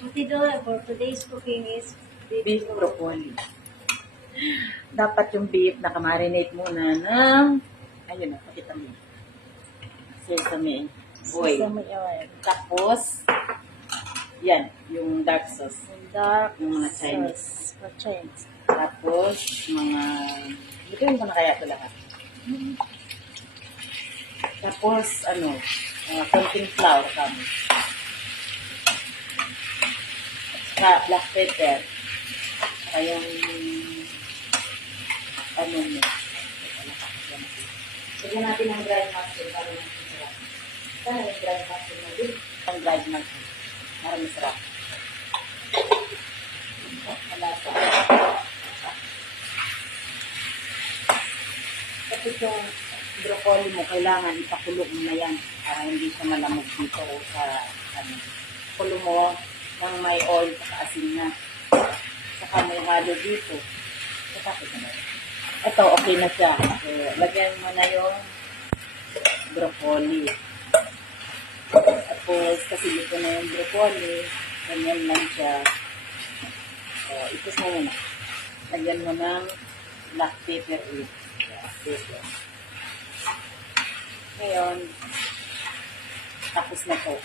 Matido, for today's cooking is Beef broccoli. Dapat yung beef nakamarinate muna ng, ayun na, pakita mo. Sesame oil. Sesame oil. Tapos, yan, yung dark sauce. Dark Yung mga Chinese. sauce for Chinese. Tapos, mga, bigyan ko na kaya ito lahat. Tapos, konting flour kami. Saka black pepper. Saka yung, mo. Lagyan natin ng dried mushroom para masarap. Sana yung dried mushroom na din. Ang dried mushroom. Para masarap. Malasa. Tapos yung broccoli mo, kailangan ipakulo mo na yan para hindi siya malamog dito sa kulo mo ng may oil sa asin na. Saka may halo dito. Ito, okay na siya. So, lagyan mo na yung broccoli. Tapos, kasi dito na yung broccoli. Ganyan lang siya. So, ipos mo muna. Lagyan mo ng black pepper ulit. Black pepper. Ngayon, tapos na to.